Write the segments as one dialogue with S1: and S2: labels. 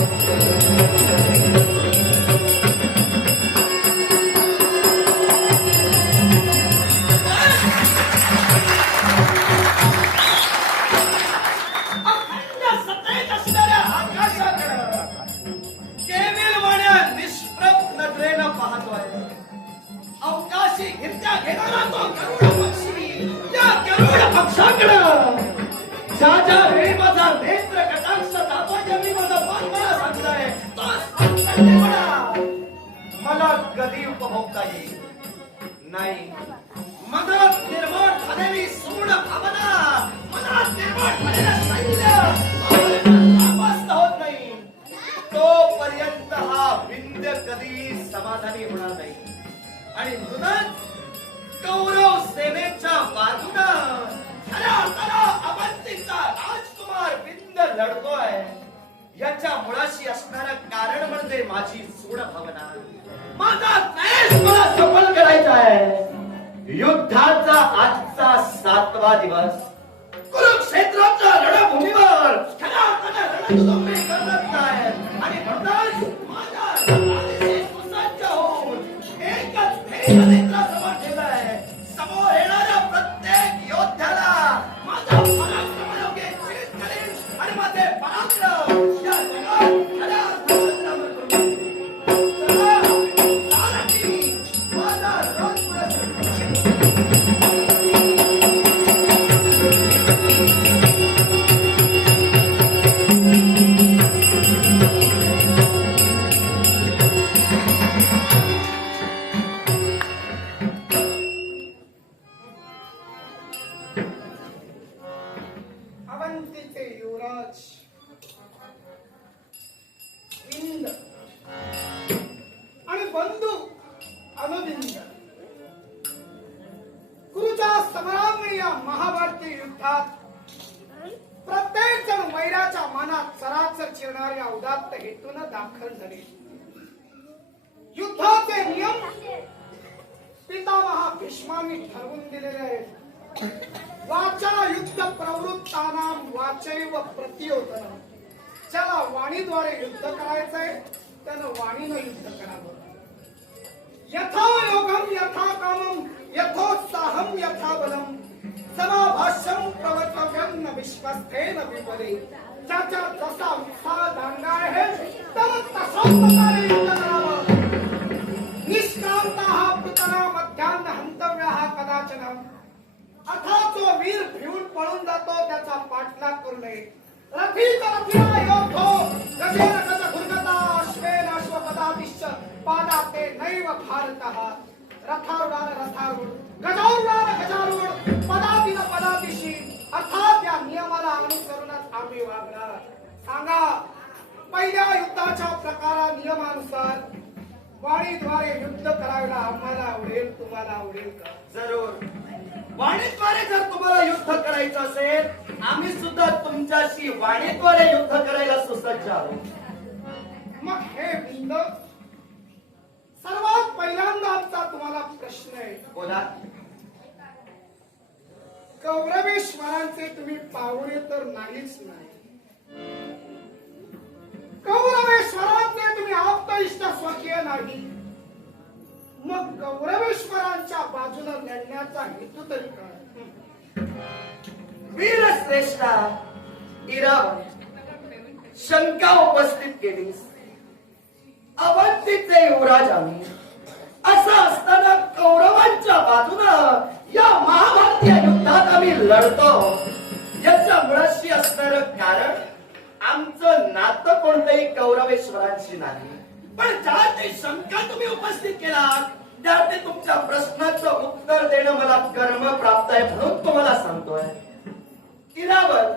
S1: Música संकल्पना मला कधी उपभोगता येईल नाही. मनात निर्माण झालेली सूड भावना मनात निर्माण झालेला शैल्य होत नाही. तोपर्यंत हा विंध्य कधी समाधानी होणार नाही. आणि म्हणूनच कौरव सेनेच्या बाजूनं खऱ्या अर्थानं अवंतीचा राजकुमार विंध्य लढतोय. याच्या मुळाशी असणारं म्हणजे माझी सोड भावना. माझा देश मला सफल करायचा आहे. युद्धाचा आजचा सातवा दिवस. कुरुक्षेत्राच्या रणभूमीवर.
S2: मनात चराचर चिरणाऱ्या उदात्त हेतून दाखल झाले. युद्धाचे नियम पितामहा भीष्मानी ठरवून दिलेले आहेत. वाचा युद्ध प्रवृत्तानाम वाचैव प्रतियोधन ज्याला वाणीद्वारे युद्ध करायचंय त्यानं वाणीनं युद्ध करावं. यथा योगम यथा कामम यथोत्साहम यथा बलम. समाभाष्यम प्रवर्तव्यम न विश्वस्थेन विपदे ज्याच्या जसा उत्साह दांडगा आहे तर तशाच प्रकारे युद्ध करावं निष्क्रांत हा पुतना मध्यान्न हंतव्य हा कदाचन. अथा जो वीर भिवून पळून जातो त्याचा पाठलाग करू नये. रथीच रथिया योद्धो गजेन गज घुर्गता अश्वेन अश्वपदाभिश्च पादा ते नैव भारतः. रथारूढान रथारूढ गजारूढान गजारूढ पदातीन पदातिशी अर्थात या नियमाला अनुसरूनच आम्ही वागणार. सांगा पहिल्या युद्धाच्या प्रकारा नियमानुसार वाणीद्वारे युद्ध करायला आम्हाला आवडेल तुम्हाला आवडेल का?
S1: जरूर. वाणीद्वारे जर तुम्हाला युद्ध करायचं असेल आम्ही सुद्धा तुमच्याशी वाणीद्वारे युद्ध करायला सुसज्ज आहोत.
S2: मग हे बिंद सर्वात पहिल्यांदा आमचा तुम्हाला प्रश्न आहे.
S1: बोला.
S2: कौरवेश्वरांचे तुम्ही पाहुणे तर नाहीच नाही. कौरवेश्वरांचे तुम्ही आप्त इष्ट स्वकीय नाही. मग कौरवेश्वरांच्या बाजूला लढण्याचा हेतू तरी काय?
S1: वीर श्रेष्ठा इरावत शंका उपस्थित केलीस. अवंतीचे युवराज आम्ही. असं असताना कौरवांच्या बाजूला आम्ही लढतो. याच्या मुळाशी असणार कारण आमचं नातं कोणतंही कौरवेश्वरांशी नाही. पण ज्या ते शंका तुम्ही उपस्थित केलात त्या ते तुमच्या प्रश्नाचं उत्तर देणं मला कर्म प्राप्त आहे म्हणून तुम्हाला सांगतोय. किरावर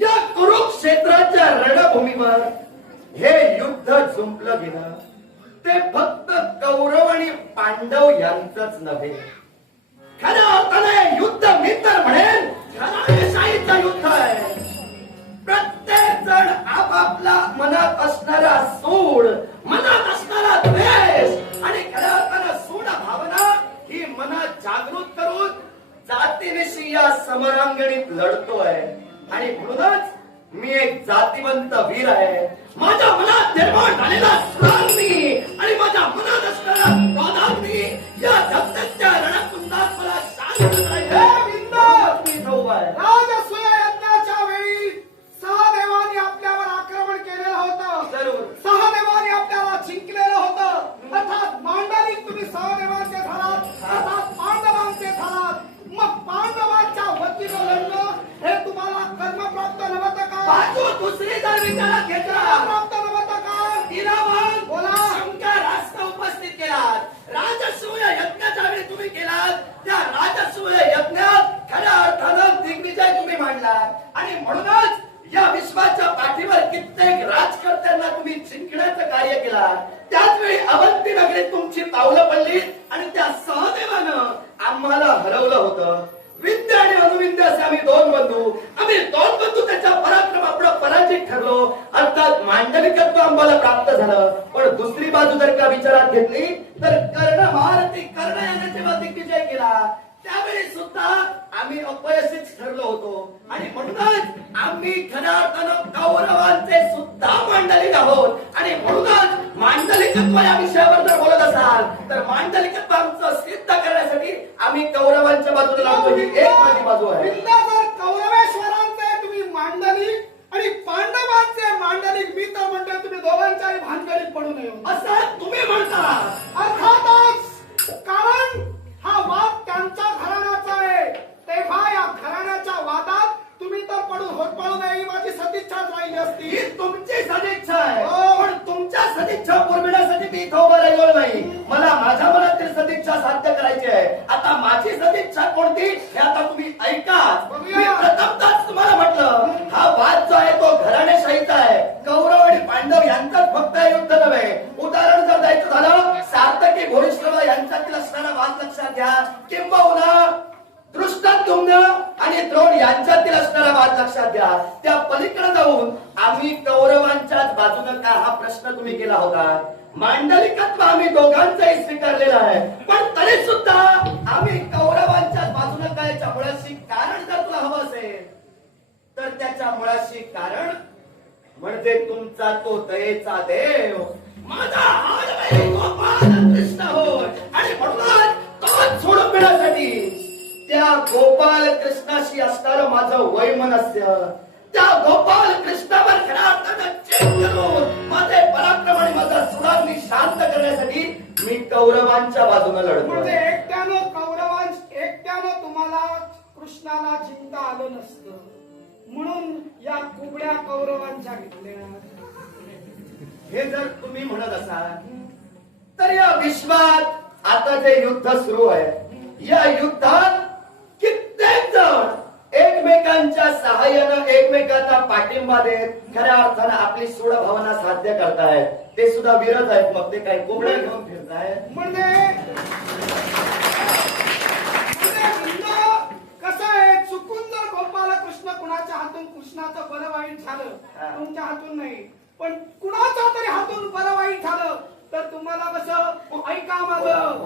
S1: या कुरुक्षेत्राच्या रणभूमीवर हे युद्ध जुंपलं गेलं. ते फक्त कौरव आणि पांडव यांचंच नव्हे. खऱ्या अर्थाने युद्ध मी तर म्हणेन युद्ध आहे. प्रत्येक जण आपापला मनात असणारा सूड मनात असणारा द्वेष आणि खऱ्या अर्थानं सूड भावना ही मनात जागृत करून जातीविषयी या समरांगणीत लढतोय. आणि म्हणूनच मी एक जातीवंत वीर आहे. माझ्या मनात निर्माण झालेला घेतली तर कर्ण महारथी कर्ण याने जेव्हा दिग्विजय केला त्यावेळी सुद्धा आम्ही अपयशीच ठरलो होतो. आणि म्हणूनच आम्ही खऱ्या अर्थानं कौरवांचे सुद्धा मांडलिक आहोत. आणि म्हणूनच मांडलिकत्व या विषयावर जर बोलत असाल तर मांडलिकत्व आमचं सिद्ध करण्यासाठी आम्ही कौरवांच्या बाजूला लागतो ही एक माझी बाजू आहे.
S2: कौरवेश्वरांचे तुम्ही मांडलिक? आणि पांडवांचे मांडलिक मी तर म्हणतोय तुम्ही दोघांच्याही भानगडीत पडू नये.
S1: असं तुम्ही म्हणता
S2: अर्थातच कारण हा वाद त्यांच्या घराण्याचा आहे तेव्हा या घराण्याच्या वादात तुम्ही तर पडून होत पडू नये ही माझी सदिच्छाच राहिली असती
S1: ही तुमची सदिच्छा आहे
S2: हो.
S1: पण तुमच्या सदिच्छा पुरविण्यासाठी मी इथं उभा राहिलो नाही मला माझ्या मनातील सदिच्छा साध्य करायची आहे आता माझी सदिच्छा कोणती हे आता तुम्ही ऐका
S2: बघूया.
S1: मी प्रथमताच तुम्हाला म्हटलं हा वाद जो आहे तो घराणेशाहीचा आहे कौरव आणि पांडव यांचाच फक्त हे युद्ध नव्हे उदाहरण जर द्यायचं झालं सार्थकी भूरिश्रव यांच्यातील असणारा वाद लक्षात किंबहुना दृष्टाद्युम्न आणि द्रोण यांच्यातील असणारा वाद लक्षात घ्या. त्या पलीकडे जाऊन आम्ही कौरवांच्याच बाजूनं का हा प्रश्न तुम्ही केला होता? मांडलिकत्व आम्ही दोघांचाही स्वीकारलेला आहे. पण तरी सुद्धा आम्ही कौरवांच्याच बाजूनं काय याच्या मुळाशी कारण जर तुला हवं असेल तर त्याच्या मुळाशी कारण म्हणजे तुमचा तो दयेचा देव. माझा कृष्ण आणि म्हणून मिळण्यासाठी त्या गोपाल कृष्णाशी असणारं माझं वैमनस्य त्या गोपाल कृष्णावर खऱ्या अर्थानं चेक करून माझे पराक्रम आणि माझा सुराग्नी शांत करण्यासाठी मी कौरवांच्या बाजूने लढतो
S2: म्हणजे एकट्यानं कौरवां एकट्यानं तुम्हाला कृष्णाला जिंकता आलं नसतं. म्हणून या कुबड्या कौरवांच्या घेतल्या
S1: हे जर तुम्ही म्हणत असाल तर या विश्वात आता जे युद्ध सुरू आहे या युद्धात कित्येक जण एकमेकांच्या सहाय्यानं एकमेकांना पाठिंबा देत खऱ्या अर्थानं आपली सूड भावना साध्य करतायत. ते सुद्धा विरत आहेत. मग ते काही कोंबड्या घेऊन फिरतायत?
S2: म्हणजे म्हणजे कसं आहे? चुकून जर गोपाल कृष्ण कुणाच्या हातून कृष्णाचं बरं वाईट. झालं तुमच्या हातून नाही. पण कुणाच्या तरी हातून बरं वाईट झालं? तर तुम्हाला कसं? ऐका माझं.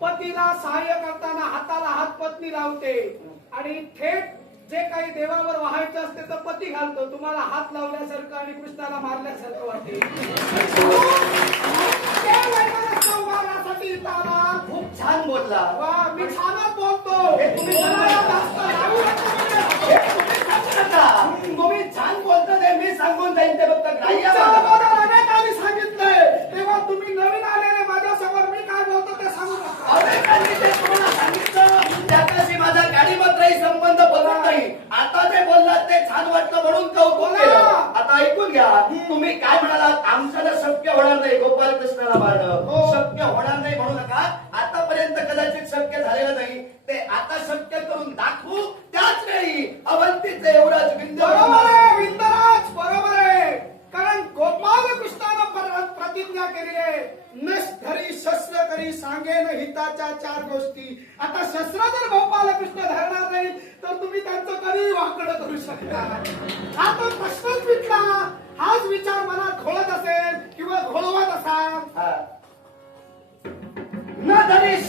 S2: पतीला सहाय्य करताना हाताला हात पत्नी लावते. आणि थेट जे काही देवावर व्हायचं असते तर पती घालतो. तुम्हाला हात लावल्यासारखं आणि कृष्णाला मारल्यासारखं वाटते.
S1: खूप छान बोलला.
S2: वा, मी छानच बोलतो.
S1: तुम्ही
S2: नका.
S1: छान बोलता ते मी सांगून जाईन ते फक्त ग्राह्य.
S2: अगोदर अनेकांनी सांगितलंय तेव्हा तुम्ही नवीन आलेले माझ्यासमोर मी काय बोलतो ते सांगू नका
S1: अनेकांनी ते तुम्हाला सांगितलं त्याच्याशी माझा गाडी मात्रही संबंध बनत नाही आता जे बोललात ते छान वाटलं म्हणून कौतुक
S2: बोला.
S1: केलं आता ऐकून घ्या तुम्ही काय म्हणालात आमच्याला शक्य होणार नाही गोपाल कृष्णाला मारणं
S2: हो.
S1: शक्य होणार नाही म्हणू नका आतापर्यंत कदाचित शक्य झालेलं नाही ते आता शक्य करून दाखवू त्याच वेळी अवंतीचे युवराज
S2: बरोबर
S1: विंध्य
S2: आहे विंदराज बरोबर आहे कारण गोपाल कृष्णानं पर- प्रतिज्ञा केली आहे नस धरी शस्त्र करी सांगेन हिताच्या चार गोष्टी. आता शस्त्र जर गोपाल कृष्ण धरणार नाही तर तुम्ही त्यांचं कधी वाकड करू शकता. हा तो प्रश्नच मिटला. हाच विचार मनात घोळत असेल.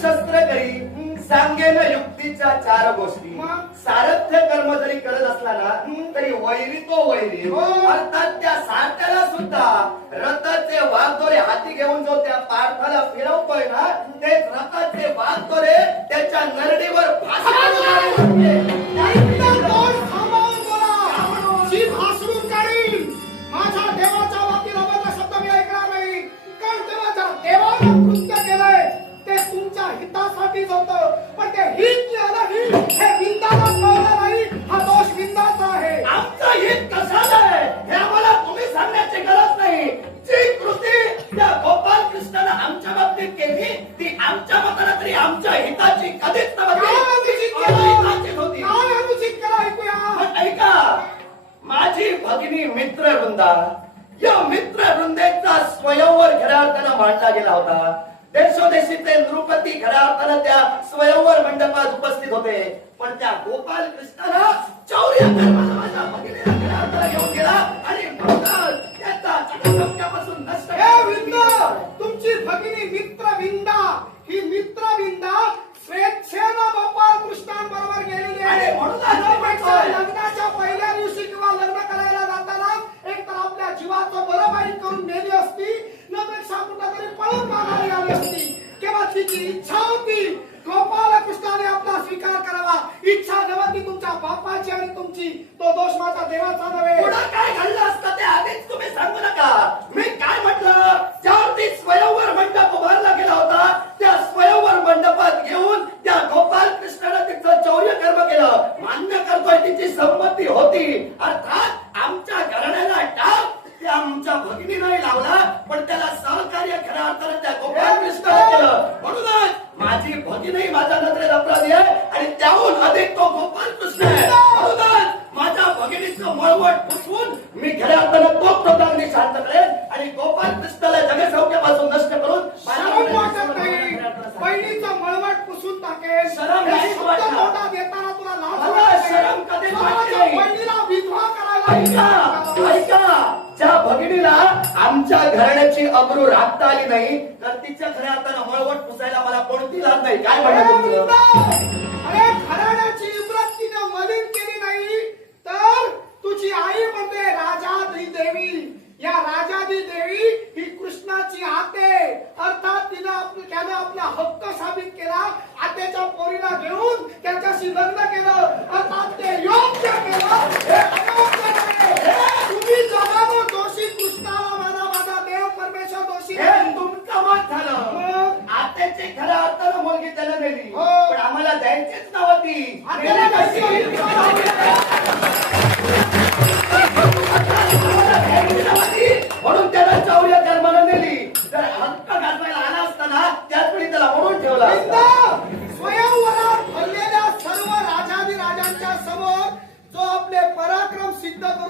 S2: शस्त्र
S1: करी सांगेन युक्तीच्या चार गोष्टी. सारथ्य कर्म जरी करत असला ना तरी वैरी तो वैरी.
S2: हो.
S1: अर्थात त्या सारथ्याला सुद्धा रथाचे वाघदोरे हाती घेऊन जो त्या पार्थाला फिरवतोय ना ते रथाचे वाघदोरे त्याच्या नरडीवर वृंदा या मित्र वृंदेचा स्वयंवर खऱ्या अर्थानं मांडला गेला होता. देशोदेशीचे नृपती खऱ्या अर्थानं त्या स्वयंवर मंडपात उपस्थित होते. पण त्या गोपाल कृष्णाला चौर्य घेऊन गेला आणि
S2: तुमची भगिनी मित्र विंदा ही मित्र विंदा स्वेच्छेनं गोपाल कृष्णांबरोबर गेलेली आहे.
S1: म्हणून
S2: होती गोपालकृष्णाने आपला स्वीकार करावा. इच्छा नव्हती तुमच्या बापाची आणि तुमची. तो दोष माझा देवाचा नव्हे.
S1: काय घडलं? ऐका ऐका. ज्या भगिनीला आमच्या घराण्याची अब्रू राखता आली नाही तर तिच्या खऱ्या हाताने पुसायला मला कोणती लाज नाही? काय म्हणणं
S2: अरे घराण्याची इब्रत तिनं मलिन केली नाही तर तुझी आई म्हणते राजा देवी. या राजाधी देवी ही कृष्णाची आते. अर्थात तिनं आपलं त्यानं आपला हक्क साबित केला आतेच्या पोरीला घेऊन त्याच्याशी लग्न केलं. अर्थात ते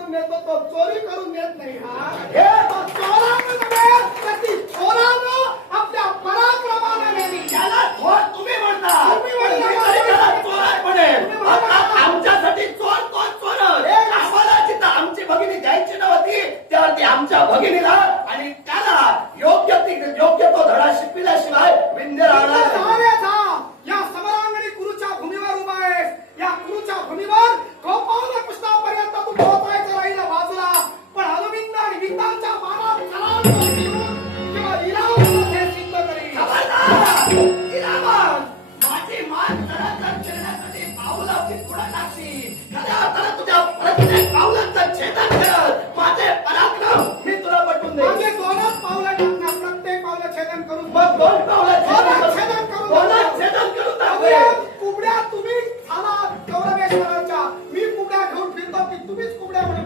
S2: करून येतो तो चोरी करून येत नाही हा.
S1: हे चोर आमच्यासाठी चोर तो
S2: चोर.
S1: आम्हाला जिथं आमची भगिनी द्यायची नव्हती त्यावरती आमच्या
S2: भगिनी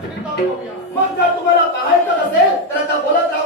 S1: मग जर तुम्हाला पाहायचं असेल तर आता बोलत राहा.